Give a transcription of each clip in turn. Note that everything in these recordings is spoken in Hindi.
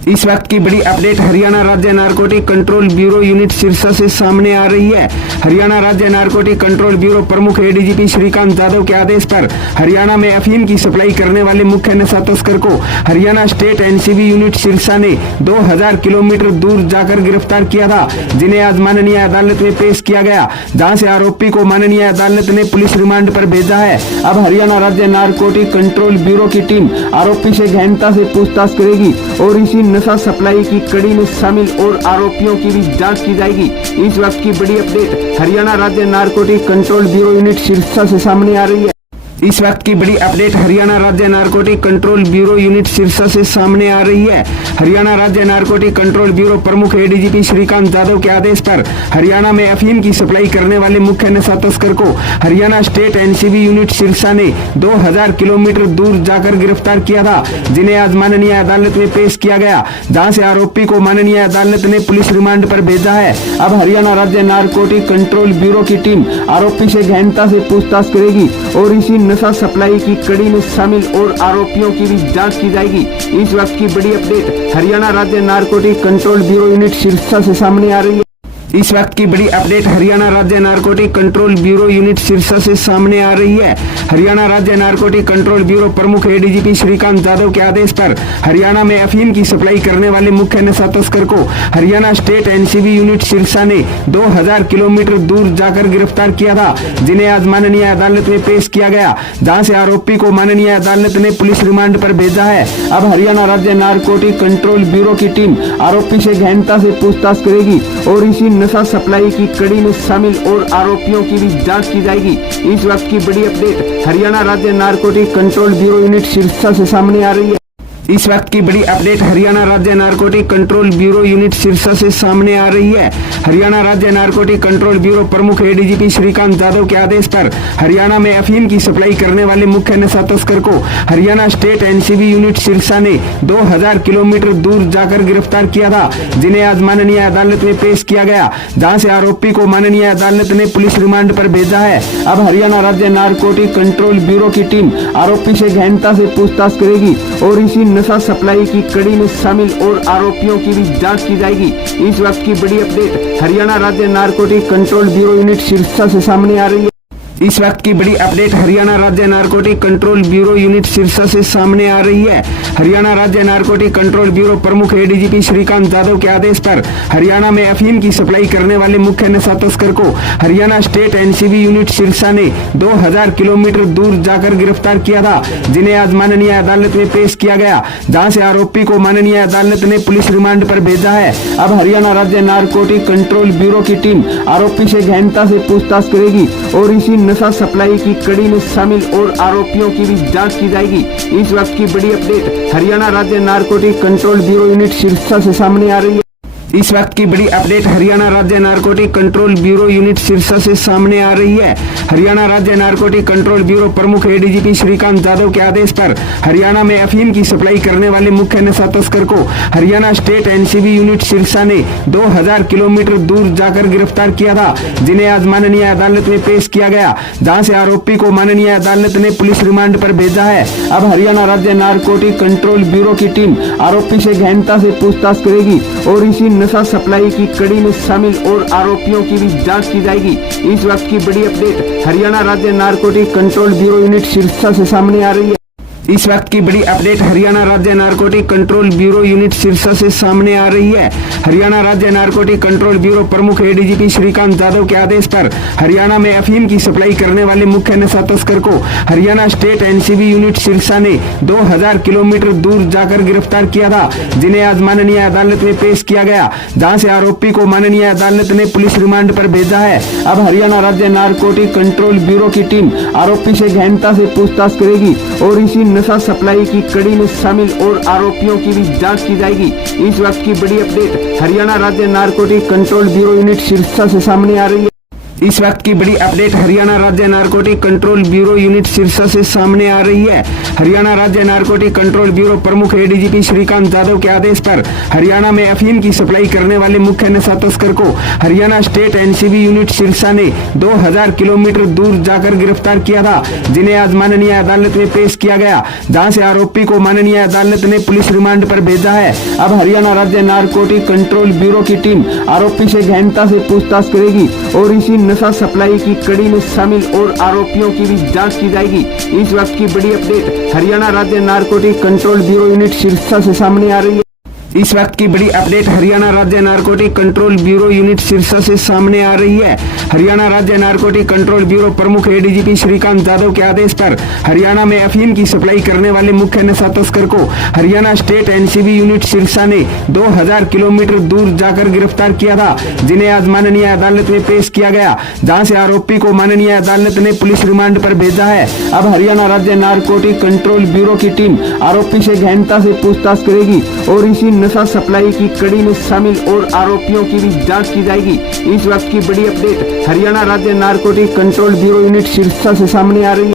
इस वक्त की बड़ी अपडेट हरियाणा राज्य narcotic control bureau unit Sirsa से सामने आ रही है। हरियाणा राज्य नारकोटिक कंट्रोल ब्यूरो प्रमुख एडीजीपी श्रीकांत यादव के आदेश पर हरियाणा में अफीम की सप्लाई करने वाले मुख्य नशा तस्कर को Haryana state NCB unit Sirsa ने 2000 किलोमीटर दूर जाकर गिरफ्तार किया था, जिन्हें आज माननीय अदालत में पेश किया गया, जहां से आरोपी को माननीय अदालत ने पुलिस रिमांड पर भेजा है। अब हरियाणा राज्य नारकोटिक कंट्रोल ब्यूरो की टीम आरोपी से गहनता से पूछताछ करेगी और इसी नशा सप्लाई की कड़ी में शामिल और आरोपियों की भी जांच की जाएगी। इस वक्त की बड़ी अपडेट हरियाणा राज्य narcotic control bureau unit Sirsa से सामने आ रही है। इस वक्त की बड़ी अपडेट हरियाणा राज्य narcotic control bureau unit Sirsa से सामने आ रही है। हरियाणा राज्य नारकोटिक कंट्रोल ब्यूरो प्रमुख एडीजीपी श्रीकांत यादव के आदेश पर हरियाणा में अफीम की सप्लाई करने वाले मुख्य नशा तस्कर को Haryana state NCB unit Sirsa ने 2000 किलोमीटर दूर जाकर गिरफ्तार किया था, जिन्हें आज माननीय अदालत में पेश किया गया, जहां से आरोपी को माननीय अदालत ने पुलिस रिमांड पर भेजा है। अब हरियाणा राज्य नारकोटिक कंट्रोल ब्यूरो की टीम आरोपी से गहनता से पूछताछ करेगी और इसी नशा सप्लाई की कड़ी में शामिल और आरोपियों की भी जांच की जाएगी। इस वक्त की बड़ी अपडेट हरियाणा राज्य narcotic control bureau unit Sirsa से सामने आ रही है। इस वक्त की बड़ी अपडेट हरियाणा राज्य narcotic control bureau unit Sirsa से सामने आ रही है। हरियाणा राज्य नारकोटिक कंट्रोल ब्यूरो प्रमुख एडीजीपी श्रीकांत यादव के आदेश पर हरियाणा में अफीम की सप्लाई करने वाले मुख्य नशा तस्कर को Haryana state NCB unit Sirsa ने 2000 किलोमीटर दूर जाकर गिरफ्तार किया था, जिन्हें आज माननीय अदालत में पेश किया गया, जहां से आरोपी को माननीय अदालत ने पुलिस रिमांड पर भेजा है। अब हरियाणा राज्य नारकोटिक कंट्रोल ब्यूरो की टीम आरोपी से गहनता से पूछताछ करेगी और इसी नशा सप्लाई की कड़ी में शामिल और आरोपियों की भी जांच की जाएगी। इस वक्त की बड़ी अपडेट हरियाणा राज्य narcotic control bureau unit Sirsa से सामने आ रही है। इस वक्त की बड़ी अपडेट हरियाणा राज्य narcotic control bureau unit Sirsa से सामने आ रही है। हरियाणा राज्य नारकोटिक कंट्रोल ब्यूरो प्रमुख एडीजीपी श्रीकांत यादव के आदेश पर हरियाणा में अफीम की सप्लाई करने वाले मुख्य नशा तस्कर को Haryana state NCB unit Sirsa ने 2000 किलोमीटर दूर जाकर गिरफ्तार किया था, जिन्हें आज माननीय अदालत में पेश किया गया, जहां से आरोपी को माननीय अदालत ने पुलिस रिमांड पर भेजा है। अब हरियाणा राज्य नारकोटिक कंट्रोल ब्यूरो की टीम आरोपी से गहनता से पूछताछ करेगी और इसी नशा सप्लाई की कड़ी में शामिल और आरोपियों की भी जांच की जाएगी। इस वक्त की बड़ी अपडेट हरियाणा राज्य narcotic control bureau unit Sirsa से सामने आ रही है। इस वक्त की बड़ी अपडेट हरियाणा राज्य narcotic control bureau unit Sirsa से सामने आ रही है। हरियाणा राज्य नारकोटिक कंट्रोल ब्यूरो प्रमुख एडीजीपी श्रीकांत यादव के आदेश पर हरियाणा में अफीम की सप्लाई करने वाले मुख्य नशा तस्कर को Haryana state NCB unit Sirsa ने 2000 किलोमीटर दूर जाकर गिरफ्तार किया था, जिन्हें आज माननीय अदालत में पेश किया गया, जहां से आरोपी को माननीय अदालत ने पुलिस रिमांड पर भेजा है। अब हरियाणा राज्य नारकोटिक कंट्रोल ब्यूरो की टीम आरोपी से गहनता से पूछताछ करेगी और इसी नशा सप्लाई की कड़ी में शामिल और आरोपियों की भी जांच की जाएगी। इस वक्त की बड़ी अपडेट हरियाणा राज्य narcotic control bureau unit Sirsa से सामने आ रही है। इस वक्त की बड़ी अपडेट हरियाणा राज्य narcotic control bureau unit Sirsa से सामने आ रही है। हरियाणा राज्य नारकोटिक कंट्रोल ब्यूरो प्रमुख एडीजीपी श्रीकांत यादव के आदेश पर हरियाणा में अफीम की सप्लाई करने वाले मुख्य नशा तस्कर को Haryana state NCB unit Sirsa ने 2000 किलोमीटर दूर जाकर गिरफ्तार किया था, जिन्हें आज माननीय अदालत में पेश किया गया, जहां से आरोपी को माननीय अदालत ने पुलिस रिमांड पर भेजा है। अब हरियाणा राज्य नारकोटिक कंट्रोल ब्यूरो की टीम आरोपी से गहनता से पूछताछ करेगी और इसी नशा सप्लाई की कड़ी में शामिल और आरोपियों की भी जांच की जाएगी। इस वक्त की बड़ी अपडेट हरियाणा राज्य narcotic control bureau unit Sirsa से सामने आ रही है। इस वक्त की बड़ी अपडेट हरियाणा राज्य narcotic control bureau unit Sirsa से सामने आ रही है। हरियाणा राज्य नारकोटिक कंट्रोल ब्यूरो प्रमुख एडीजीपी श्रीकांत यादव के आदेश पर हरियाणा में अफीम की सप्लाई करने वाले मुख्य नशा तस्कर को Haryana state NCB unit Sirsa ने 2000 किलोमीटर दूर जाकर गिरफ्तार किया था, जिन्हें आज माननीय अदालत में पेश किया गया, जहां से आरोपी को माननीय अदालत ने पुलिस रिमांड पर भेजा है। अब हरियाणा राज्य नारकोटिक कंट्रोल ब्यूरो की टीम आरोपी से गहनता से पूछताछ करेगी और इसी नशा सप्लाई की कड़ी में शामिल और आरोपियों की भी जांच की जाएगी। इस वक्त की बड़ी अपडेट हरियाणा राज्य narcotic control bureau unit Sirsa से सामने आ रही है। इस वक्त की बड़ी अपडेट हरियाणा राज्य narcotic control bureau unit Sirsa से सामने आ रही है। हरियाणा राज्य नारकोटिक कंट्रोल ब्यूरो प्रमुख एडीजीपी श्रीकांत यादव के आदेश पर हरियाणा में अफीम की सप्लाई करने वाले मुख्य नशा तस्कर को Haryana state NCB unit Sirsa ने 2000 किलोमीटर दूर जाकर गिरफ्तार किया था, जिन्हें आज माननीय अदालत में पेश किया गया, जहां से आरोपी को माननीय अदालत ने पुलिस रिमांड पर भेजा है। अब हरियाणा राज्य नारकोटिक कंट्रोल ब्यूरो की टीम आरोपी से गहनता से पूछताछ करेगी और इसी नशा सप्लाई की कड़ी में शामिल और आरोपियों की भी जांच की जाएगी। इस वक्त की बड़ी अपडेट हरियाणा राज्य narcotic control bureau unit Sirsa से सामने आ रही है। इस वक्त की बड़ी अपडेट हरियाणा राज्य narcotic control bureau unit Sirsa से सामने आ रही है। हरियाणा राज्य नारकोटिक कंट्रोल ब्यूरो प्रमुख एडीजीपी श्रीकांत यादव के आदेश पर हरियाणा में अफीम की सप्लाई करने वाले मुख्य नशा तस्कर को Haryana state NCB unit Sirsa ने 2000 किलोमीटर दूर जाकर गिरफ्तार किया था, जिन्हें आज माननीय अदालत में पेश किया गया, जहां से आरोपी को माननीय अदालत ने पुलिस रिमांड पर भेजा है। अब हरियाणा राज्य नारकोटिक कंट्रोल ब्यूरो की टीम आरोपी से गहनता से पूछताछ करेगी और इसी नशा सप्लाई की कड़ी में शामिल और आरोपियों की भी जांच की जाएगी। इस वक्त की बड़ी अपडेट हरियाणा राज्य narcotic control bureau unit Sirsa से सामने आ रही है।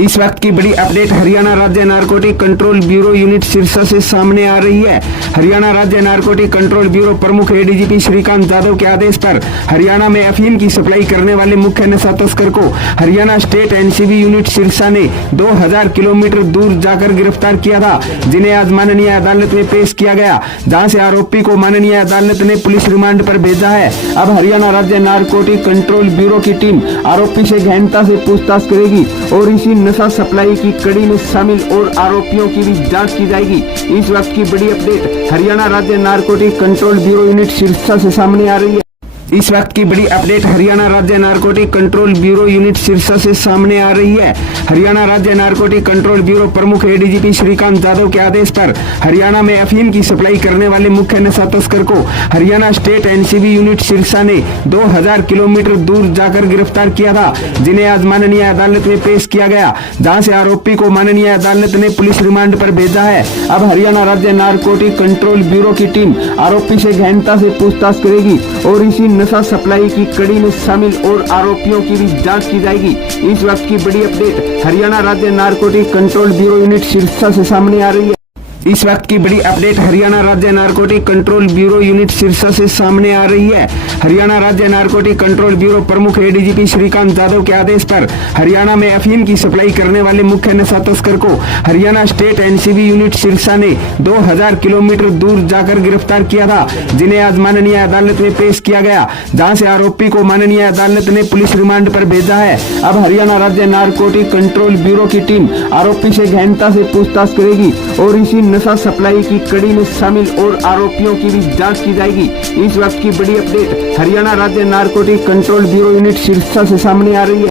इस वक्त की बड़ी अपडेट हरियाणा राज्य narcotic control bureau unit Sirsa से सामने आ रही है। हरियाणा राज्य नारकोटिक कंट्रोल ब्यूरो प्रमुख एडीजीपी श्रीकांत यादव के आदेश पर हरियाणा में अफीम की सप्लाई करने वाले मुख्य नशा तस्कर को Haryana state NCB unit Sirsa ने 2000 किलोमीटर दूर जाकर गिरफ्तार किया था, जिन्हें आज माननीय अदालत में पेश किया गया, जहां से आरोपी को माननीय अदालत ने पुलिस रिमांड पर भेजा है। अब हरियाणा राज्य नारकोटिक कंट्रोल ब्यूरो की टीम आरोपी से गहनता से पूछताछ करेगी और इसी नशा सप्लाई की कड़ी में शामिल और आरोपियों की भी जांच की जाएगी। इस वक्त की बड़ी अपडेट हरियाणा राज्य narcotic control bureau unit Sirsa से सामने आ रही है। इस वक्त की बड़ी अपडेट हरियाणा राज्य narcotic control bureau unit Sirsa से सामने आ रही है। हरियाणा राज्य नारकोटिक कंट्रोल ब्यूरो प्रमुख एडीजीपी श्रीकांत यादव के आदेश पर हरियाणा में अफीम की सप्लाई करने वाले मुख्य नशा तस्कर को Haryana state NCB unit Sirsa ने 2000 किलोमीटर दूर जाकर गिरफ्तार किया था, जिन्हें आज माननीय अदालत में पेश किया गया, जहां से आरोपी को माननीय अदालत ने पुलिस रिमांड पर भेजा है। अब हरियाणा राज्य नारकोटिक कंट्रोल ब्यूरो की टीम आरोपी से गहनता से पूछताछ करेगी और इसी नशा सप्लाई की कड़ी में शामिल और आरोपियों की भी जांच की जाएगी। इस वक्त की बड़ी अपडेट हरियाणा राज्य narcotic control bureau unit Sirsa से सामने आ रही है। इस वक्त की बड़ी अपडेट हरियाणा राज्य narcotic control bureau unit Sirsa से सामने आ रही है। हरियाणा राज्य नारकोटिक कंट्रोल ब्यूरो प्रमुख एडीजीपी श्रीकांत यादव के आदेश पर हरियाणा में अफीम की सप्लाई करने वाले मुख्य नशा तस्कर को Haryana state NCB unit Sirsa ने 2000 किलोमीटर दूर जाकर गिरफ्तार किया था, जिन्हें आज माननीय अदालत में पेश किया गया, जहां से आरोपी को माननीय अदालत ने पुलिस रिमांड पर भेजा है। अब हरियाणा राज्य नारकोटिक कंट्रोल ब्यूरो की टीम आरोपी से गहनता से पूछताछ करेगी और इसी नशा सप्लाई की कड़ी में शामिल और आरोपियों की भी जांच की जाएगी। इस वक्त की बड़ी अपडेट हरियाणा राज्य narcotic control bureau unit Sirsa से सामने आ रही है।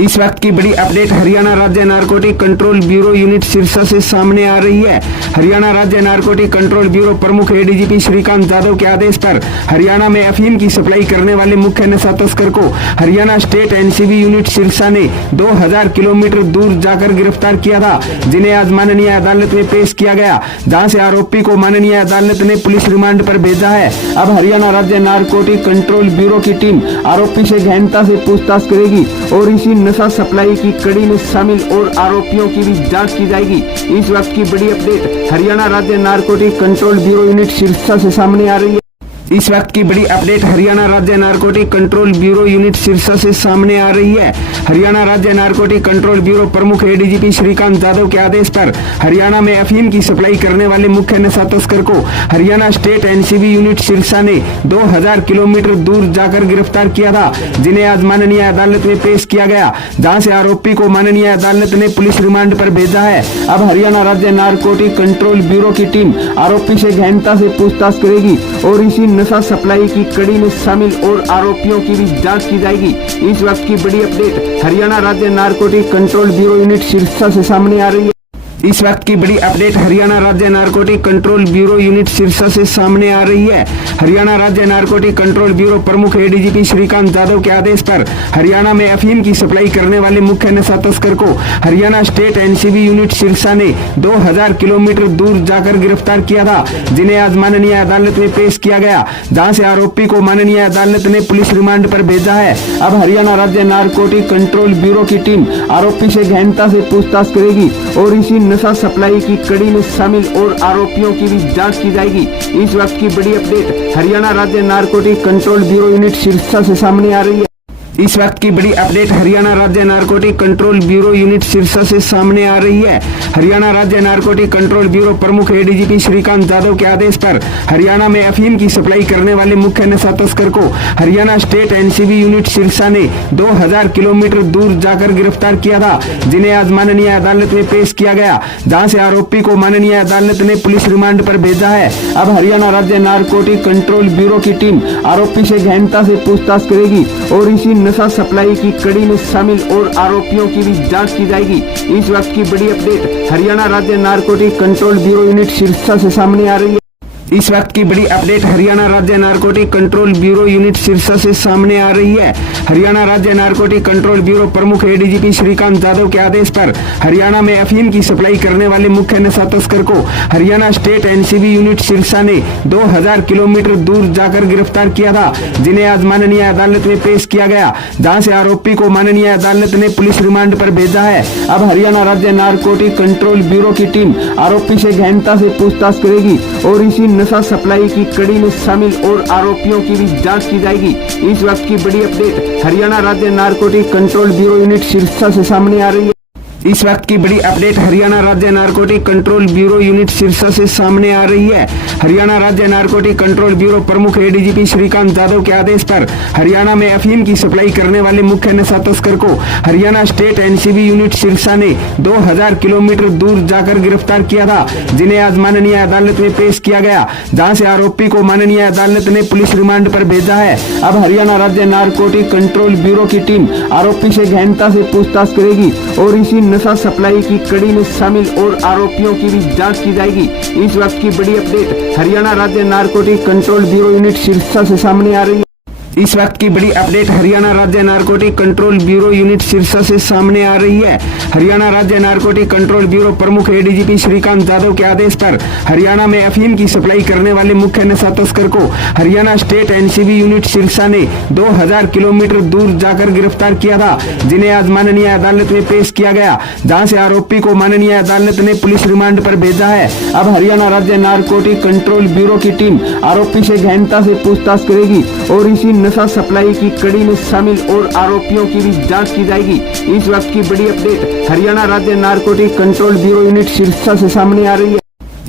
इस वक्त की बड़ी अपडेट हरियाणा राज्य narcotic control bureau unit Sirsa से सामने आ रही है। हरियाणा राज्य नारकोटिक कंट्रोल ब्यूरो प्रमुख एडीजीपी श्रीकांत यादव के आदेश पर हरियाणा में अफीम की सप्लाई करने वाले मुख्य नशा तस्कर को Haryana state NCB unit Sirsa ने 2000 किलोमीटर दूर जाकर गिरफ्तार किया था, जिन्हें आज माननीय अदालत में पेश किया गया, जहां से आरोपी को माननीय अदालत ने पुलिस रिमांड पर भेजा है। अब हरियाणा राज्य नारकोटिक कंट्रोल ब्यूरो की टीम आरोपी से गहनता से पूछताछ करेगी और इसी नशा सप्लाई की कड़ी में शामिल और आरोपियों की भी जांच की जाएगी। इस वक्त की बड़ी अपडेट हरियाणा राज्य narcotic control bureau unit Sirsa से सामने आ रही है। इस वक्त की बड़ी अपडेट हरियाणा राज्य narcotic control bureau unit Sirsa से सामने आ रही है। हरियाणा राज्य नारकोटिक कंट्रोल ब्यूरो प्रमुख एडीजीपी श्रीकांत यादव के आदेश पर हरियाणा में अफीम की सप्लाई करने वाले मुख्य नशा तस्कर को Haryana state NCB unit Sirsa ने 2000 किलोमीटर दूर जाकर गिरफ्तार किया था, जिन्हें आज माननीय अदालत में पेश किया गया, जहां से आरोपी को माननीय अदालत ने पुलिस रिमांड पर भेजा है। अब हरियाणा राज्य नारकोटिक कंट्रोल ब्यूरो की टीम आरोपी से गहनता से पूछताछ करेगी और इसी नशा सप्लाई की कड़ी में शामिल और आरोपियों की भी जांच की जाएगी। इस वक्त की बड़ी अपडेट हरियाणा राज्य narcotic control bureau unit Sirsa से सामने आ रही है। इस वक्त की बड़ी अपडेट हरियाणा राज्य narcotic control bureau unit Sirsa से सामने आ रही है। हरियाणा राज्य नारकोटिक कंट्रोल ब्यूरो प्रमुख एडीजीपी श्रीकांत यादव के आदेश पर हरियाणा में अफीम की सप्लाई करने वाले मुख्य नशा तस्कर को Haryana state NCB unit Sirsa ने 2000 किलोमीटर दूर जाकर गिरफ्तार किया था, जिन्हें आज माननीय अदालत में पेश किया गया, जहां से आरोपी को माननीय अदालत ने पुलिस रिमांड पर भेजा है। अब हरियाणा राज्य नारकोटिक कंट्रोल ब्यूरो की टीम आरोपी से गहनता से पूछताछ करेगी और इसी नशा सप्लाई की कड़ी में शामिल और आरोपियों की भी जांच की जाएगी। इस वक्त की बड़ी अपडेट हरियाणा राज्य narcotic control bureau unit Sirsa से सामने आ रही है। इस वक्त की बड़ी अपडेट हरियाणा राज्य narcotic control bureau unit Sirsa से सामने आ रही है। हरियाणा राज्य नारकोटिक कंट्रोल ब्यूरो प्रमुख एडीजीपी श्रीकांत यादव के आदेश पर हरियाणा में अफीम की सप्लाई करने वाले मुख्य नशा तस्कर को Haryana state NCB unit Sirsa ने 2000 किलोमीटर दूर जाकर गिरफ्तार किया था, जिन्हें आज माननीय अदालत में पेश किया गया, जहां से आरोपी को माननीय अदालत ने पुलिस रिमांड पर भेजा है। अब हरियाणा राज्य नारकोटिक कंट्रोल ब्यूरो की टीम आरोपी से गहनता से पूछताछ करेगी और इसी नशा सप्लाई की कड़ी में शामिल और आरोपियों की भी जांच की जाएगी। इस वक्त की बड़ी अपडेट हरियाणा राज्य narcotic control bureau unit Sirsa से सामने आ रही है। इस वक्त की बड़ी अपडेट हरियाणा राज्य narcotic control bureau unit Sirsa से सामने आ रही है। हरियाणा राज्य नारकोटिक कंट्रोल ब्यूरो प्रमुख एडीजीपी श्रीकांत यादव के आदेश पर हरियाणा में अफीम की सप्लाई करने वाले मुख्य नशा तस्कर को Haryana state NCB unit Sirsa ने 2000 किलोमीटर दूर जाकर गिरफ्तार किया था, जिन्हें आज माननीय अदालत में पेश किया गया, जहां से आरोपी को माननीय अदालत ने पुलिस रिमांड पर भेजा है। अब हरियाणा राज्य नारकोटिक कंट्रोल ब्यूरो की टीम आरोपी से गहनता से पूछताछ करेगी और इसी नशा सप्लाई की कड़ी में शामिल और आरोपियों की भी जांच की जाएगी। इस वक्त की बड़ी अपडेट हरियाणा राज्य narcotic control bureau unit Sirsa से सामने आ रही है। इस वक्त की बड़ी अपडेट हरियाणा राज्य narcotic control bureau unit Sirsa से सामने आ रही है। हरियाणा राज्य नारकोटिक कंट्रोल ब्यूरो प्रमुख एडीजीपी श्रीकांत यादव के आदेश पर हरियाणा में अफीम की सप्लाई करने वाले मुख्य नशा तस्कर को Haryana state NCB unit Sirsa ने 2000 किलोमीटर दूर जाकर गिरफ्तार किया था, जिन्हें आज माननीय अदालत में पेश किया गया, जहां से आरोपी को माननीय अदालत ने पुलिस रिमांड पर भेजा है। अब हरियाणा राज्य नारकोटिक कंट्रोल ब्यूरो की टीम आरोपी से गहनता से पूछताछ करेगी और इसी नशा सप्लाई की कड़ी में शामिल और आरोपियों की भी जांच की जाएगी। इस वक्त की बड़ी अपडेट हरियाणा राज्य narcotic control bureau unit Sirsa से सामने आ रही है। इस वक्त की बड़ी अपडेट हरियाणा राज्य narcotic control bureau unit Sirsa से सामने आ रही है। हरियाणा राज्य नारकोटिक कंट्रोल ब्यूरो प्रमुख एडीजीपी श्रीकांत यादव के आदेश पर हरियाणा में अफीम की सप्लाई करने वाले मुख्य नशा तस्कर को Haryana state NCB unit Sirsa ने 2000 किलोमीटर दूर जाकर गिरफ्तार किया था, जिन्हें आज माननीय अदालत में पेश किया गया, जहां से आरोपी को माननीय अदालत ने पुलिस रिमांड पर भेजा है। अब हरियाणा राज्य नारकोटिक कंट्रोल ब्यूरो की टीम आरोपी से गहनता से पूछताछ करेगी और इसी नशा सप्लाई की कड़ी में शामिल और आरोपियों की भी जांच की जाएगी। इस वक्त की बड़ी अपडेट हरियाणा राज्य narcotic control bureau unit Sirsa से सामने आ रही है।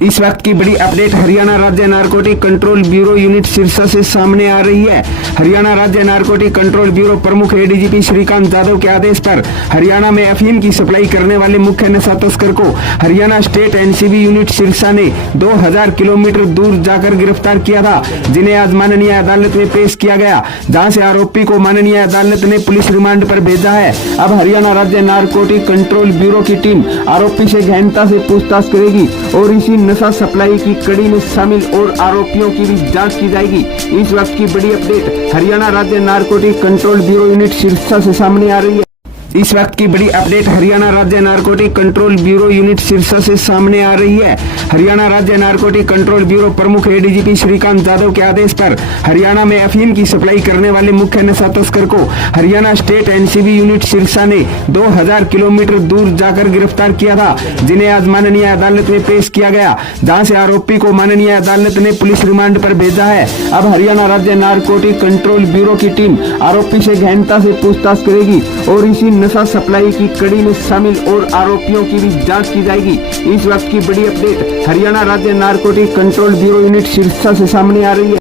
इस वक्त की बड़ी अपडेट हरियाणा राज्य narcotic control bureau unit Sirsa से सामने आ रही है। हरियाणा राज्य नारकोटिक कंट्रोल ब्यूरो प्रमुख एडीजीपी श्रीकांत यादव के आदेश पर हरियाणा में अफीम की सप्लाई करने वाले मुख्य नशा तस्कर को Haryana state NCB unit Sirsa ने 2000 किलोमीटर दूर जाकर गिरफ्तार किया था, जिन्हें आज माननीय अदालत में पेश किया गया, जहां से आरोपी को माननीय अदालत ने पुलिस रिमांड पर भेजा है। अब हरियाणा राज्य नारकोटिक कंट्रोल ब्यूरो की टीम आरोपी से गहनता से पूछताछ करेगी और इसी नशा सप्लाई की कड़ी में शामिल और आरोपियों की भी जांच की जाएगी। इस वक्त की बड़ी अपडेट हरियाणा राज्य narcotic control bureau unit Sirsa से सामने आ रही है। इस वक्त की बड़ी अपडेट हरियाणा राज्य narcotic control bureau unit Sirsa से सामने आ रही है। हरियाणा राज्य नारकोटिक कंट्रोल ब्यूरो प्रमुख एडीजीपी श्रीकांत यादव के आदेश पर हरियाणा में अफीम की सप्लाई करने वाले मुख्य नशा तस्कर को Haryana state NCB unit Sirsa ने 2000 किलोमीटर दूर जाकर गिरफ्तार किया था, जिन्हें आज माननीय अदालत में पेश किया गया, जहां से आरोपी को माननीय अदालत ने पुलिस रिमांड पर भेजा है। अब हरियाणा राज्य नारकोटिक कंट्रोल ब्यूरो की टीम आरोपी से गहनता से पूछताछ करेगी और इसी नशा सप्लाई की कड़ी में शामिल और आरोपियों की भी जांच की जाएगी। इस वक्त की बड़ी अपडेट हरियाणा राज्य narcotic control bureau unit Sirsa से सामने आ रही है।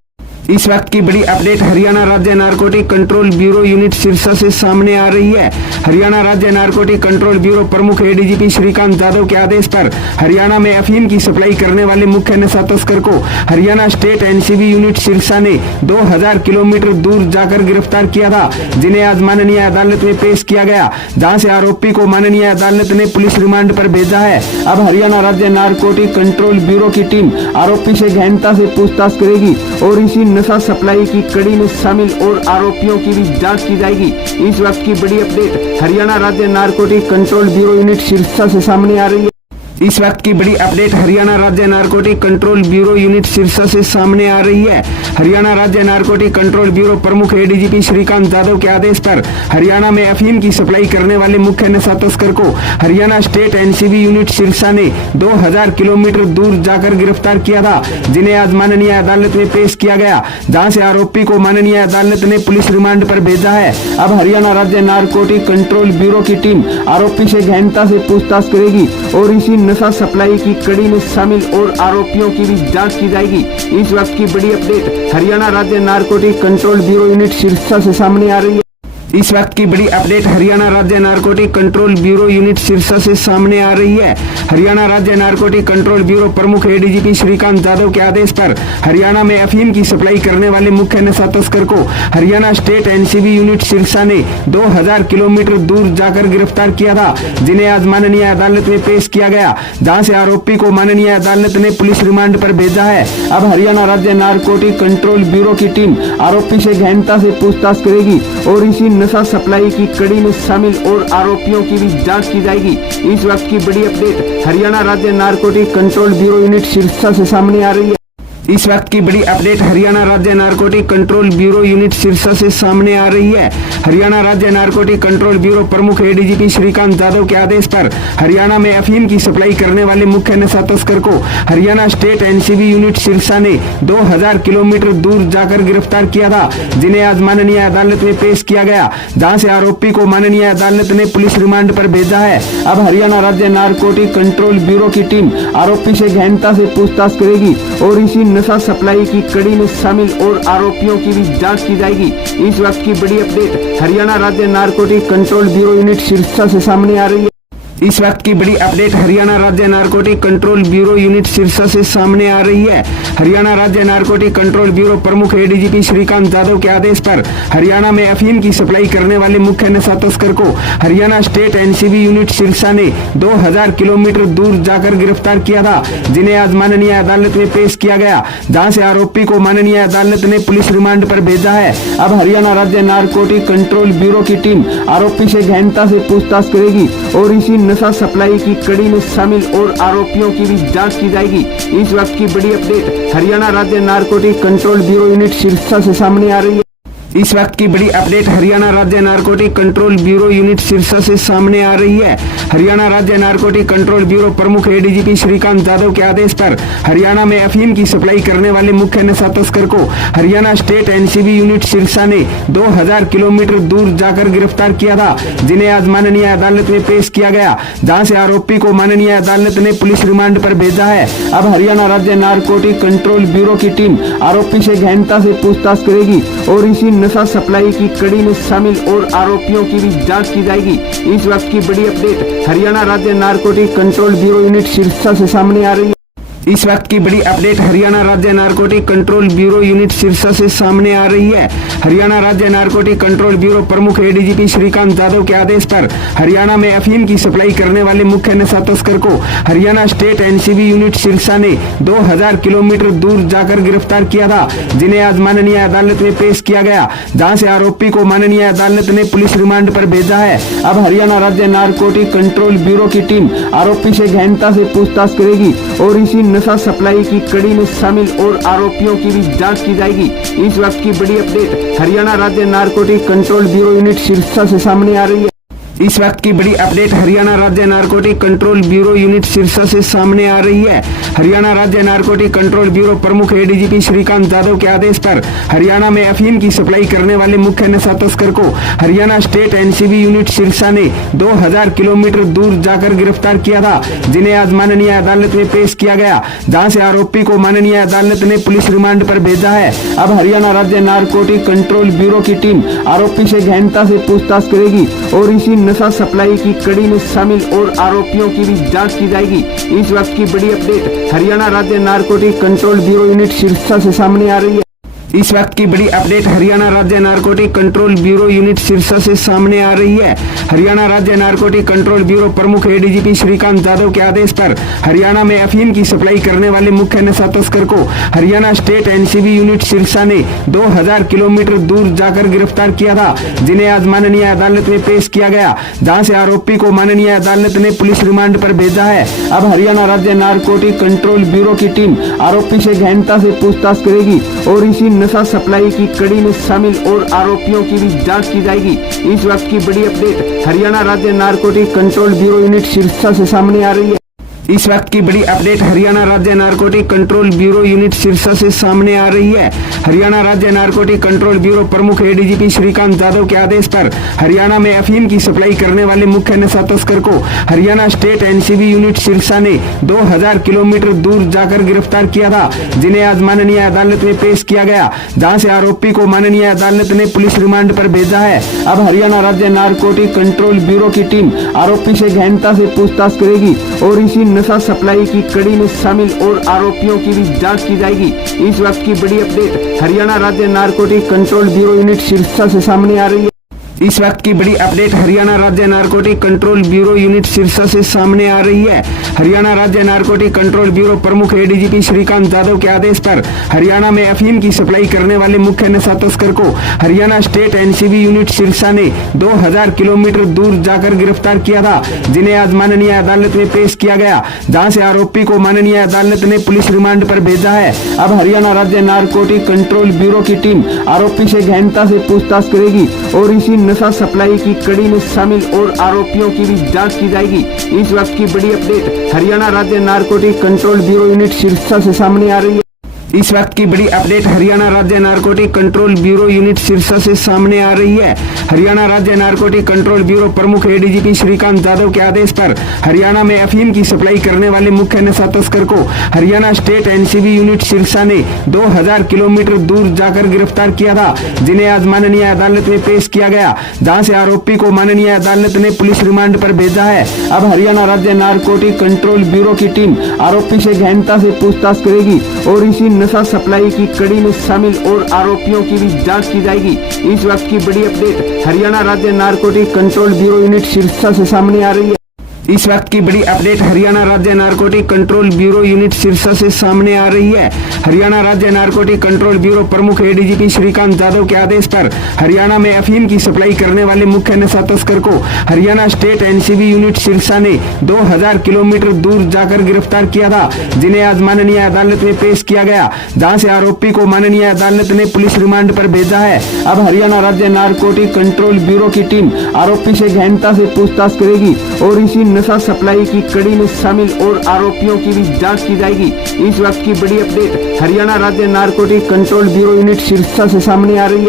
इस वक्त की बड़ी अपडेट हरियाणा राज्य narcotic control bureau unit Sirsa से सामने आ रही है। हरियाणा राज्य नारकोटिक कंट्रोल ब्यूरो प्रमुख एडीजीपी श्रीकांत यादव के आदेश पर हरियाणा में अफीम की सप्लाई करने वाले मुख्य नशा तस्कर को Haryana state NCB unit Sirsa ने 2000 किलोमीटर दूर जाकर गिरफ्तार किया था, जिन्हें आज माननीय अदालत में पेश किया गया, जहां से आरोपी को माननीय अदालत ने पुलिस रिमांड पर भेजा है। अब हरियाणा राज्य नारकोटिक कंट्रोल ब्यूरो की टीम आरोपी से गहनता से पूछताछ करेगी और इसी नशा सप्लाई की कड़ी में शामिल और आरोपियों की भी जांच की जाएगी। इस वक्त की बड़ी अपडेट हरियाणा राज्य narcotic control bureau unit Sirsa से सामने आ रही है। इस वक्त की बड़ी अपडेट हरियाणा राज्य narcotic control bureau unit Sirsa से सामने आ रही है। हरियाणा राज्य नारकोटिक कंट्रोल ब्यूरो प्रमुख एडीजीपी श्रीकांत यादव के आदेश पर हरियाणा में अफीम की सप्लाई करने वाले मुख्य नशा तस्कर को Haryana state NCB unit Sirsa ने 2000 किलोमीटर दूर जाकर गिरफ्तार किया था, जिन्हें आज माननीय अदालत में पेश किया गया, जहां से आरोपी को माननीय अदालत ने पुलिस रिमांड पर भेजा है। अब हरियाणा राज्य नारकोटिक कंट्रोल ब्यूरो की टीम आरोपी से गहनता से पूछताछ करेगी और इसी नशा सप्लाई की कड़ी में शामिल और आरोपियों की भी जांच की जाएगी। इस वक्त की बड़ी अपडेट हरियाणा राज्य narcotic control bureau unit Sirsa से सामने आ रही है। इस वक्त की बड़ी अपडेट हरियाणा राज्य narcotic control bureau unit Sirsa से सामने आ रही है। हरियाणा राज्य नारकोटिक कंट्रोल ब्यूरो प्रमुख एडीजीपी श्रीकांत यादव के आदेश पर हरियाणा में अफीम की सप्लाई करने वाले मुख्य नशा तस्कर को Haryana state NCB unit Sirsa ने 2000 किलोमीटर दूर जाकर गिरफ्तार किया था, जिन्हें आज माननीय अदालत में पेश किया गया, जहां से आरोपी को माननीय अदालत ने पुलिस रिमांड पर भेजा है। अब हरियाणा राज्य नारकोटिक कंट्रोल ब्यूरो की टीम आरोपी से गहनता से पूछताछ करेगी और इसी नशा सप्लाई की कड़ी में शामिल और आरोपियों की भी जांच की जाएगी। इस वक्त की बड़ी अपडेट हरियाणा राज्य narcotic control bureau unit Sirsa से सामने आ रही है। इस वक्त की बड़ी अपडेट हरियाणा राज्य narcotic control bureau unit Sirsa से सामने आ रही है। हरियाणा राज्य नारकोटिक कंट्रोल ब्यूरो प्रमुख एडीजीपी श्रीकांत यादव के आदेश पर हरियाणा में अफीम की सप्लाई करने वाले मुख्य नशा तस्कर को Haryana state NCB unit Sirsa ने 2000 किलोमीटर दूर जाकर गिरफ्तार किया था, जिन्हें आज माननीय अदालत में पेश किया गया, जहां से आरोपी को माननीय अदालत ने पुलिस रिमांड पर भेजा है। अब हरियाणा राज्य नारकोटिक कंट्रोल ब्यूरो की टीम आरोपी से गहनता से पूछताछ करेगी और इसी नशा सप्लाई की कड़ी में शामिल और आरोपियों की भी जांच की जाएगी। इस वक्त की बड़ी अपडेट हरियाणा राज्य narcotic control bureau unit Sirsa से सामने आ रही है। इस वक्त की बड़ी अपडेट हरियाणा राज्य narcotic control bureau unit Sirsa से सामने आ रही है। हरियाणा राज्य नारकोटिक कंट्रोल ब्यूरो प्रमुख एडीजीपी श्रीकांत यादव के आदेश पर हरियाणा में अफीम की सप्लाई करने वाले मुख्य नशा तस्कर को Haryana state NCB unit Sirsa ने 2000 किलोमीटर दूर जाकर गिरफ्तार किया था, जिन्हें आज माननीय अदालत में पेश किया गया, जहां से आरोपी को माननीय अदालत ने पुलिस रिमांड पर भेजा है। अब हरियाणा राज्य नारकोटिक कंट्रोल ब्यूरो की टीम आरोपी से गहनता से पूछताछ करेगी और इसी नशा सप्लाई की कड़ी में शामिल और आरोपियों की भी जांच की जाएगी। इस वक्त की बड़ी अपडेट हरियाणा राज्य narcotic control bureau unit Sirsa से सामने आ रही है। इस वक्त की बड़ी अपडेट हरियाणा राज्य narcotic control bureau unit Sirsa से सामने आ रही है। हरियाणा राज्य नारकोटिक कंट्रोल ब्यूरो प्रमुख एडीजीपी श्रीकांत यादव के आदेश पर हरियाणा में अफीम की सप्लाई करने वाले मुख्य नशा तस्कर को Haryana state NCB unit Sirsa ने 2000 किलोमीटर दूर जाकर गिरफ्तार किया था, जिन्हें आज माननीय अदालत में पेश किया गया, जहां से आरोपी को माननीय अदालत ने पुलिस रिमांड पर भेजा है। अब हरियाणा राज्य नारकोटिक कंट्रोल ब्यूरो की टीम आरोपी से गहनता से पूछताछ करेगी और इसी नशा सप्लाई की कड़ी में शामिल और आरोपियों की भी जांच की जाएगी। इस वक्त की बड़ी अपडेट हरियाणा राज्य narcotic control bureau unit Sirsa से सामने आ रही है। इस वक्त की बड़ी अपडेट हरियाणा राज्य narcotic control bureau unit Sirsa से सामने आ रही है। हरियाणा राज्य नारकोटिक कंट्रोल ब्यूरो प्रमुख एडीजीपी श्रीकांत यादव के आदेश पर हरियाणा में अफीम की सप्लाई करने वाले मुख्य नशा तस्कर को Haryana state NCB unit Sirsa ने 2000 किलोमीटर दूर जाकर गिरफ्तार किया था, जिन्हें आज माननीय अदालत में पेश किया गया, जहां से आरोपी को माननीय अदालत ने पुलिस रिमांड पर भेजा है। अब हरियाणा राज्य नारकोटिक कंट्रोल ब्यूरो की टीम आरोपी से गहनता से पूछताछ करेगी और इसी नशा सप्लाई की कड़ी में शामिल और आरोपियों की भी जांच की जाएगी। इस वक्त की बड़ी अपडेट हरियाणा राज्य narcotic control bureau unit Sirsa से सामने आ रही है। इस वक्त की बड़ी अपडेट हरियाणा राज्य narcotic control bureau unit Sirsa से सामने आ रही है। हरियाणा राज्य नारकोटिक कंट्रोल ब्यूरो प्रमुख एडीजीपी श्रीकांत यादव के आदेश पर हरियाणा में अफीम की सप्लाई करने वाले मुख्य नशा तस्कर को Haryana state NCB unit Sirsa ने 2000 किलोमीटर दूर जाकर गिरफ्तार किया था, जिन्हें आज माननीय अदालत में पेश किया गया, जहां से आरोपी को माननीय अदालत ने पुलिस रिमांड पर भेजा है। अब हरियाणा राज्य नारकोटिक कंट्रोल ब्यूरो की टीम आरोपी से गहनता से पूछताछ करेगी और इसी नशा सप्लाई की कड़ी में शामिल और आरोपियों की भी जांच की जाएगी। इस वक्त की बड़ी अपडेट हरियाणा राज्य narcotic control bureau unit Sirsa से सामने आ रही है। इस वक्त की बड़ी अपडेट हरियाणा राज्य narcotic control bureau unit Sirsa से सामने आ रही है। हरियाणा राज्य नारकोटिक कंट्रोल ब्यूरो प्रमुख एडीजीपी श्रीकांत यादव के आदेश पर हरियाणा में अफीम की सप्लाई करने वाले मुख्य नशा तस्कर को Haryana state NCB unit Sirsa ने 2000 किलोमीटर दूर जाकर गिरफ्तार किया था, जिन्हें आज माननीय अदालत में पेश किया गया, जहां से आरोपी को माननीय अदालत ने पुलिस रिमांड पर भेजा है। अब हरियाणा राज्य नारकोटिक कंट्रोल ब्यूरो की टीम आरोपी से गहनता से पूछताछ करेगी और इसी नशा सप्लाई की कड़ी में शामिल और आरोपियों की भी जांच की जाएगी। इस वक्त की बड़ी अपडेट हरियाणा राज्य narcotic control bureau unit Sirsa से सामने आ रही है। इस वक्त की बड़ी अपडेट हरियाणा राज्य narcotic control bureau unit Sirsa से सामने आ रही है। हरियाणा राज्य नारकोटिक कंट्रोल ब्यूरो प्रमुख एडीजीपी श्रीकांत यादव के आदेश पर हरियाणा में अफीम की सप्लाई करने वाले मुख्य नशा तस्कर को Haryana state NCB unit Sirsa ने 2000 किलोमीटर दूर जाकर गिरफ्तार किया था, जिन्हें आज माननीय अदालत में पेश किया गया, जहां से आरोपी को माननीय अदालत ने पुलिस रिमांड पर भेजा है। अब हरियाणा राज्य नारकोटिक कंट्रोल ब्यूरो की टीम आरोपी से गहनता से पूछताछ करेगी और इसी नशा सप्लाई की कड़ी में शामिल और आरोपियों की भी जांच की जाएगी। इस वक्त की बड़ी अपडेट हरियाणा राज्य narcotic control bureau unit Sirsa से सामने आ रही है। इस वक्त की बड़ी अपडेट हरियाणा राज्य narcotic control bureau unit Sirsa से सामने आ रही है। हरियाणा राज्य नारकोटिक कंट्रोल ब्यूरो प्रमुख एडीजीपी श्रीकांत यादव के आदेश पर हरियाणा में अफीम की सप्लाई करने वाले मुख्य नशा तस्कर को Haryana state NCB unit Sirsa ने 2000 किलोमीटर दूर जाकर गिरफ्तार किया था, जिन्हें आज माननीय अदालत में पेश किया गया, जहां से आरोपी को माननीय अदालत ने पुलिस रिमांड पर भेजा है। अब हरियाणा राज्य नारकोटिक कंट्रोल ब्यूरो की टीम आरोपी से गहनता से पूछताछ करेगी और इसी नशा सप्लाई की कड़ी में शामिल और आरोपियों की भी जांच की जाएगी। इस वक्त की बड़ी अपडेट हरियाणा राज्य narcotic control bureau unit Sirsa से सामने आ रही है। इस वक्त की बड़ी अपडेट हरियाणा राज्य narcotic control bureau unit Sirsa से सामने आ रही है। हरियाणा राज्य नारकोटिक कंट्रोल ब्यूरो प्रमुख एडीजीपी श्रीकांत यादव के आदेश पर हरियाणा में अफीम की सप्लाई करने वाले मुख्य नशा तस्कर को Haryana state NCB unit Sirsa ने 2000 किलोमीटर दूर जाकर गिरफ्तार किया था, जिन्हें आज माननीय अदालत में पेश किया गया, जहां से आरोपी को माननीय अदालत ने पुलिस रिमांड पर भेजा है। अब हरियाणा राज्य नारकोटिक कंट्रोल ब्यूरो की टीम आरोपी से गहनता से पूछताछ करेगी और इसी नशा सप्लाई की कड़ी में शामिल और आरोपियों की भी जांच की जाएगी। इस वक्त की बड़ी अपडेट हरियाणा राज्य narcotic control bureau unit Sirsa से सामने आ रही है। इस वक्त की बड़ी अपडेट हरियाणा राज्य narcotic control bureau unit Sirsa से सामने आ रही है। हरियाणा राज्य नारकोटिक कंट्रोल ब्यूरो प्रमुख एडीजीपी श्रीकांत यादव के आदेश पर हरियाणा में अफीम की सप्लाई करने वाले मुख्य नशा तस्कर को Haryana state NCB unit Sirsa ने 2000 किलोमीटर दूर जाकर गिरफ्तार किया था, जिन्हें आज माननीय अदालत में पेश किया गया, जहां से आरोपी को माननीय अदालत ने पुलिस रिमांड पर भेजा है। अब हरियाणा राज्य नारकोटिक कंट्रोल ब्यूरो की टीम आरोपी से गहनता से पूछताछ करेगी और इसी नशा सप्लाई की कड़ी में शामिल और आरोपियों की भी जांच की जाएगी। इस वक्त की बड़ी अपडेट हरियाणा राज्य narcotic control bureau unit Sirsa से सामने आ रही है।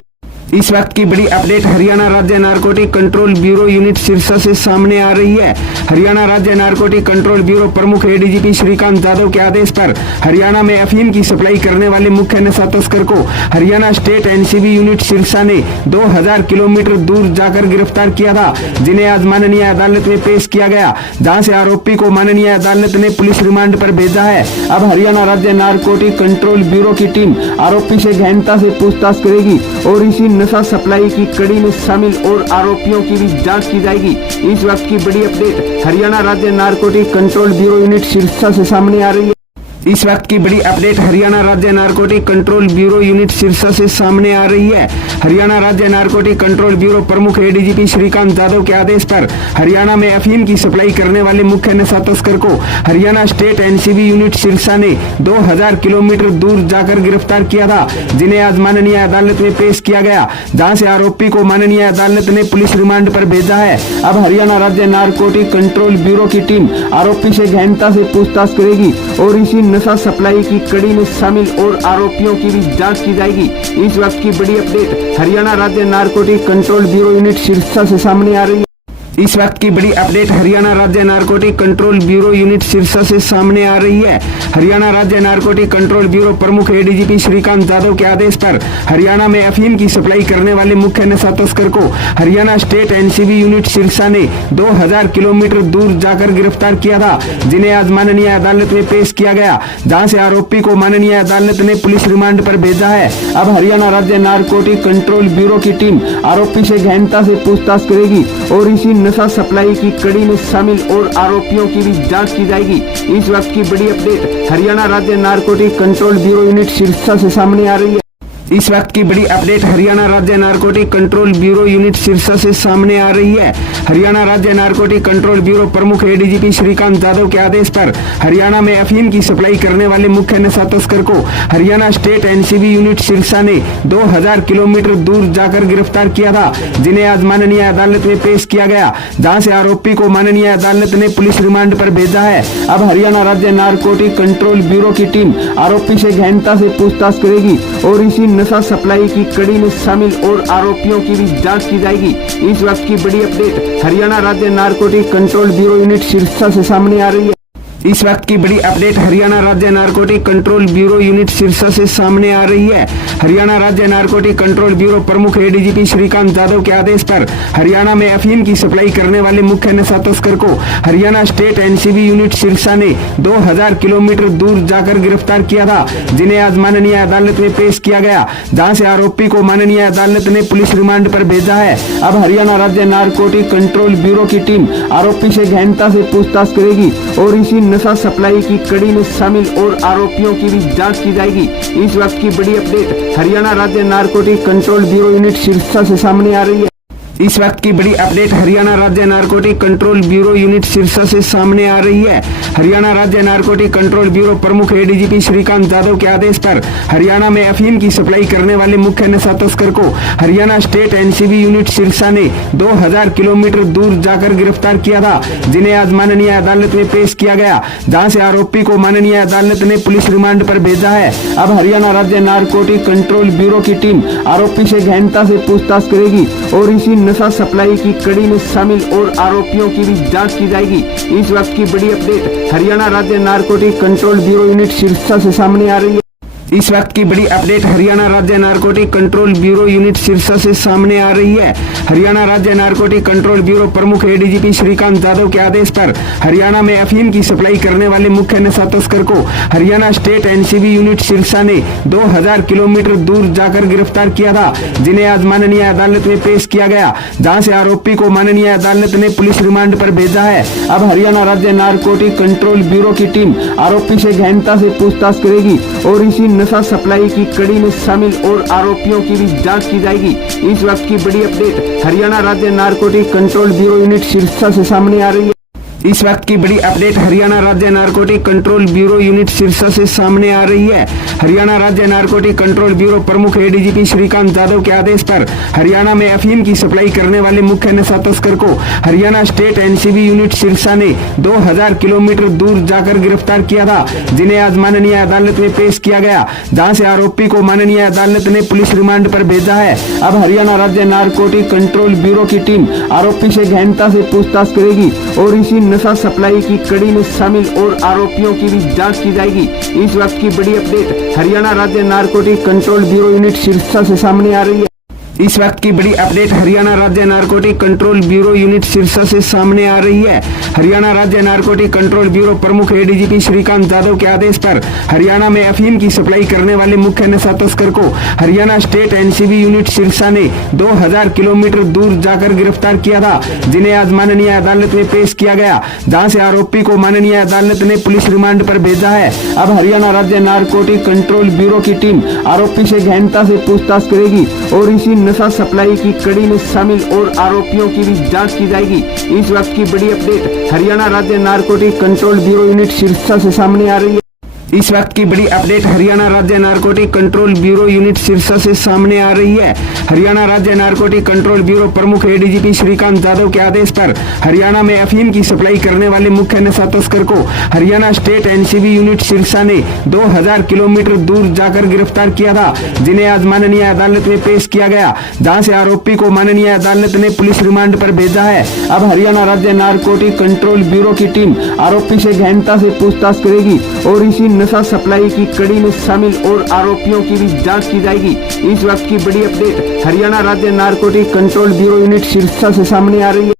इस वक्त की बड़ी अपडेट हरियाणा राज्य narcotic control bureau unit Sirsa से सामने आ रही है। हरियाणा राज्य नारकोटिक कंट्रोल ब्यूरो प्रमुख एडीजीपी श्रीकांत यादव के आदेश पर हरियाणा में अफीम की सप्लाई करने वाले मुख्य नशा तस्कर को Haryana state NCB unit Sirsa ने 2000 किलोमीटर दूर जाकर गिरफ्तार किया था, जिन्हें आज माननीय अदालत में पेश किया गया, जहां से आरोपी को माननीय अदालत ने पुलिस रिमांड पर भेजा है। अब हरियाणा राज्य नारकोटिक कंट्रोल ब्यूरो की टीम आरोपी से गहनता से पूछताछ करेगी और इसी नशा सप्लाई की कड़ी में शामिल और आरोपियों की भी जांच की जाएगी। इस वक्त की बड़ी अपडेट हरियाणा राज्य narcotic control bureau unit Sirsa से सामने आ रही है। इस वक्त की बड़ी अपडेट हरियाणा राज्य narcotic control bureau unit Sirsa से सामने आ रही है। हरियाणा राज्य नारकोटिक कंट्रोल ब्यूरो प्रमुख एडीजीपी श्रीकांत जाधव के आदेश पर हरियाणा में अफीम की सप्लाई करने वाले मुख्य नशा तस्कर को Haryana state NCB unit Sirsa ने 2000 किलोमीटर दूर जाकर गिरफ्तार किया था, जिन्हें आज माननीय अदालत में पेश किया गया, जहां से आरोपी को माननीय अदालत ने पुलिस रिमांड पर भेजा है। अब हरियाणा राज्य नारकोटिक कंट्रोल ब्यूरो की टीम आरोपी से गहनता से पूछताछ करेगी और इसी नशा सप्लाई की कड़ी में शामिल और आरोपियों की भी जांच की जाएगी। इस वक्त की बड़ी अपडेट हरियाणा राज्य narcotic control bureau unit Sirsa से सामने आ रही है। इस वक्त की बड़ी अपडेट हरियाणा राज्य narcotic control bureau unit Sirsa से सामने आ रही है। हरियाणा राज्य नारकोटिक कंट्रोल ब्यूरो प्रमुख एडीजीपी श्रीकांत जाधव के आदेश पर हरियाणा में अफीम की सप्लाई करने वाले मुख्य नशा तस्कर को Haryana state NCB unit Sirsa ने 2000 किलोमीटर दूर जाकर गिरफ्तार किया था, जिन्हें आज माननीय अदालत में पेश किया गया, जहां से आरोपी को माननीय अदालत ने पुलिस रिमांड पर भेजा है। अब हरियाणा राज्य नारकोटिक कंट्रोल ब्यूरो की टीम आरोपी से गहनता से पूछताछ करेगी और इसी नशा सप्लाई की कड़ी में शामिल और आरोपियों की भी जांच की जाएगी। इस वक्त की बड़ी अपडेट हरियाणा राज्य narcotic control bureau unit Sirsa से सामने आ रही है। इस वक्त की बड़ी अपडेट हरियाणा राज्य narcotic control bureau unit Sirsa से सामने आ रही है। हरियाणा राज्य नारकोटिक कंट्रोल ब्यूरो प्रमुख एडीजीपी श्रीकांत जाधव के आदेश पर हरियाणा में अफीम की सप्लाई करने वाले मुख्य नशा तस्कर को Haryana state NCB unit Sirsa ने 2000 किलोमीटर दूर जाकर गिरफ्तार किया था, जिन्हें आज माननीय अदालत में पेश किया गया, जहां से आरोपी को माननीय अदालत ने पुलिस रिमांड पर भेजा है। अब हरियाणा राज्य नारकोटिक कंट्रोल ब्यूरो की टीम आरोपी से गहनता से पूछताछ करेगी और इसी नशा सप्लाई की कड़ी में शामिल और आरोपियों की भी जांच की जाएगी। इस वक्त की बड़ी अपडेट हरियाणा राज्य narcotic control bureau unit Sirsa से सामने आ रही है। इस वक्त की बड़ी अपडेट हरियाणा राज्य narcotic control bureau unit Sirsa से सामने आ रही है। हरियाणा राज्य नारकोटिक कंट्रोल ब्यूरो प्रमुख एडीजीपी श्रीकांत जाधव के आदेश पर हरियाणा में अफीम की सप्लाई करने वाले मुख्य नशा तस्कर को Haryana state NCB unit Sirsa ने 2000 किलोमीटर दूर जाकर गिरफ्तार किया था, जिन्हें आज माननीय अदालत में पेश किया गया, जहां से आरोपी को माननीय अदालत ने पुलिस रिमांड पर भेजा है। अब हरियाणा राज्य नारकोटिक कंट्रोल ब्यूरो की टीम आरोपी से गहनता से पूछताछ करेगी और इसी नशा सप्लाई की कड़ी में शामिल और आरोपियों की भी जांच की जाएगी। इस वक्त की बड़ी अपडेट हरियाणा राज्य narcotic control bureau unit Sirsa से सामने आ रही है। इस वक्त की बड़ी अपडेट हरियाणा राज्य narcotic control bureau unit Sirsa से सामने आ रही है। हरियाणा राज्य नारकोटिक कंट्रोल ब्यूरो प्रमुख एडीजीपी श्रीकांत जाधव के आदेश पर हरियाणा में अफीम की सप्लाई करने वाले मुख्य नशा तस्कर को Haryana state NCB unit Sirsa ने 2000 किलोमीटर दूर जाकर गिरफ्तार किया था, जिन्हें आज माननीय अदालत में पेश किया गया, जहां से आरोपी को माननीय अदालत ने पुलिस रिमांड पर भेजा है। अब हरियाणा राज्य नारकोटिक कंट्रोल ब्यूरो की टीम आरोपी से गहनता से पूछताछ करेगी और इसी नशा सप्लाई की कड़ी में शामिल और आरोपियों की भी जांच की जाएगी। इस वक्त की बड़ी अपडेट हरियाणा राज्य narcotic control bureau unit Sirsa से सामने आ रही है। इस वक्त की बड़ी अपडेट हरियाणा राज्य narcotic control bureau unit Sirsa से सामने आ रही है। हरियाणा राज्य नारकोटिक कंट्रोल ब्यूरो प्रमुख एडीजीपी श्रीकांत जाधव के आदेश पर हरियाणा में अफीम की सप्लाई करने वाले मुख्य नशा तस्कर को Haryana state NCB unit Sirsa ने 2000 किलोमीटर दूर जाकर गिरफ्तार किया था, जिन्हें आज माननीय अदालत में पेश किया गया, जहां से आरोपी को माननीय अदालत ने पुलिस रिमांड पर भेजा है। अब हरियाणा राज्य नारकोटिक कंट्रोल ब्यूरो की टीम आरोपी से गहनता से पूछताछ करेगी और इसी नशा सप्लाई की कड़ी में शामिल और आरोपियों की भी जांच की जाएगी। इस वक्त की बड़ी अपडेट हरियाणा राज्य narcotic control bureau unit Sirsa से सामने आ रही है। इस वक्त की बड़ी अपडेट हरियाणा राज्य narcotic control bureau unit Sirsa से सामने आ रही है। हरियाणा राज्य नारकोटिक कंट्रोल ब्यूरो प्रमुख एडीजीपी श्रीकांत जाधव के आदेश पर हरियाणा में अफीम की सप्लाई करने वाले मुख्य नशा तस्कर को Haryana state NCB unit Sirsa ने 2000 किलोमीटर दूर जाकर गिरफ्तार किया था, जिन्हें आज माननीय अदालत में पेश किया गया, जहां से आरोपी को माननीय अदालत ने पुलिस रिमांड पर भेजा है। अब हरियाणा राज्य नारकोटिक कंट्रोल ब्यूरो की टीम आरोपी से गहनता से पूछताछ करेगी और इसी नशा सप्लाई की कड़ी में शामिल और आरोपियों की भी जांच की जाएगी। इस वक्त की बड़ी अपडेट हरियाणा राज्य narcotic control bureau unit Sirsa से सामने आ रही है। इस वक्त की बड़ी अपडेट हरियाणा राज्य narcotic control bureau unit Sirsa से सामने आ रही है। हरियाणा राज्य नारकोटिक कंट्रोल ब्यूरो प्रमुख एडीजीपी श्रीकांत यादव के आदेश पर हरियाणा में अफीम की सप्लाई करने वाले मुख्य नशा तस्कर को Haryana state NCB unit Sirsa ने 2000 किलोमीटर दूर जाकर गिरफ्तार किया था, जिन्हें आज माननीय अदालत में पेश किया गया, जहां से आरोपी को माननीय अदालत ने पुलिस रिमांड पर भेजा है। अब हरियाणा राज्य नारकोटिक कंट्रोल ब्यूरो की टीम आरोपी से गहनता से पूछताछ करेगी और इसी नशा सप्लाई की कड़ी में शामिल और आरोपियों की भी जांच की जाएगी। इस वक्त की बड़ी अपडेट हरियाणा राज्य narcotic control bureau unit Sirsa से सामने आ रही है। इस वक्त की बड़ी अपडेट हरियाणा राज्य narcotic control bureau unit Sirsa से सामने आ रही है। हरियाणा राज्य नारकोटिक कंट्रोल ब्यूरो प्रमुख एडीजीपी श्रीकांत यादव के आदेश पर हरियाणा में अफीम की सप्लाई करने वाले मुख्य नशा तस्कर को Haryana state NCB unit Sirsa ने 2000 किलोमीटर दूर जाकर गिरफ्तार किया था, जिन्हें आज माननीय अदालत में पेश किया गया, जहां से आरोपी को माननीय अदालत ने पुलिस रिमांड पर भेजा है। अब हरियाणा राज्य नारकोटिक कंट्रोल ब्यूरो की टीम आरोपी से गहनता से पूछताछ करेगी और इसी नशा सप्लाई की कड़ी में शामिल और आरोपियों की भी जांच की जाएगी। इस वक्त की बड़ी अपडेट हरियाणा राज्य narcotic control bureau unit Sirsa से सामने आ रही है।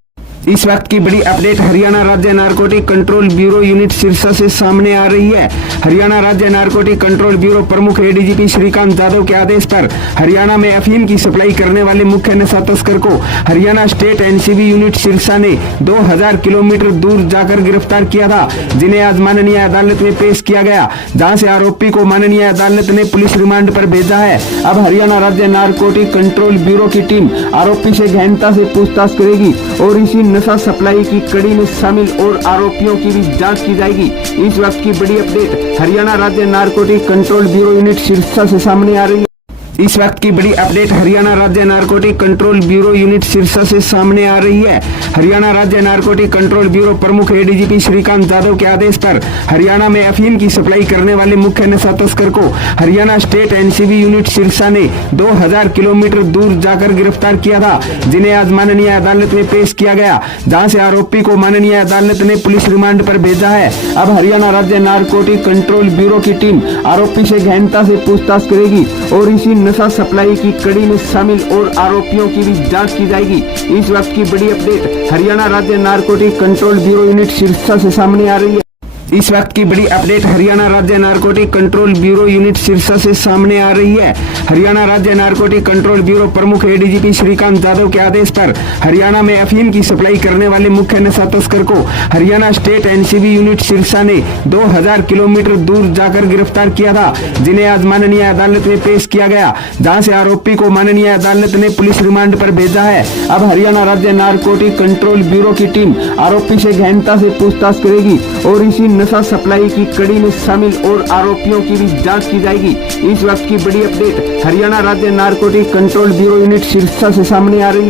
इस वक्त की बड़ी अपडेट हरियाणा राज्य narcotic control bureau unit Sirsa से सामने आ रही है। हरियाणा राज्य नारकोटिक कंट्रोल ब्यूरो प्रमुख एडीजीपी श्रीकांत यादव के आदेश पर हरियाणा में अफीम की सप्लाई करने वाले मुख्य नशा तस्कर को Haryana state NCB unit Sirsa ने 2000 किलोमीटर दूर जाकर गिरफ्तार किया था, जिन्हें आज माननीय अदालत में पेश किया गया, जहां से आरोपी को माननीय अदालत ने पुलिस रिमांड पर भेजा है। अब हरियाणा राज्य नारकोटिक कंट्रोल ब्यूरो की टीम आरोपी से गहनता से पूछताछ करेगी और इसी नशा सप्लाई की कड़ी में शामिल और आरोपियों की भी जांच की जाएगी। इस वक्त की बड़ी अपडेट हरियाणा राज्य narcotic control bureau unit Sirsa से सामने आ रही है। इस वक्त की बड़ी अपडेट हरियाणा राज्य narcotic control bureau unit Sirsa से सामने आ रही है। हरियाणा राज्य नारकोटिक कंट्रोल ब्यूरो प्रमुख एडीजीपी श्रीकांत यादव के आदेश पर हरियाणा में अफीम की सप्लाई करने वाले मुख्य नशा तस्कर को Haryana state NCB unit Sirsa ने 2000 किलोमीटर दूर जाकर गिरफ्तार किया था, जिन्हें आज माननीय अदालत में पेश किया गया, जहां से आरोपी को माननीय अदालत ने पुलिस रिमांड पर भेजा है। अब हरियाणा राज्य नारकोटिक कंट्रोल ब्यूरो की टीम आरोपी से गहनता से पूछताछ करेगी और इसी नशा सप्लाई की कड़ी में शामिल और आरोपियों की भी जांच की जाएगी। इस वक्त की बड़ी अपडेट हरियाणा राज्य narcotic control bureau unit Sirsa से सामने आ रही है। इस वक्त की बड़ी अपडेट हरियाणा राज्य narcotic control bureau unit Sirsa से सामने आ रही है। हरियाणा राज्य नारकोटिक कंट्रोल ब्यूरो प्रमुख एडीजीपी श्रीकांत यादव के आदेश पर हरियाणा में अफीम की सप्लाई करने वाले मुख्य नशा तस्कर को Haryana state NCB unit Sirsa ने 2000 किलोमीटर दूर जाकर गिरफ्तार किया था, जिन्हें आज माननीय अदालत में पेश किया गया, जहां से आरोपी को माननीय अदालत ने पुलिस रिमांड पर भेजा है। अब हरियाणा राज्य नारकोटिक कंट्रोल ब्यूरो की टीम आरोपी से गहनता से पूछताछ करेगी और इसी नशा सप्लाई की कड़ी में शामिल और आरोपियों की भी जांच की जाएगी। इस वक्त की बड़ी अपडेट हरियाणा राज्य narcotic control bureau unit Sirsa से सामने आ रही है।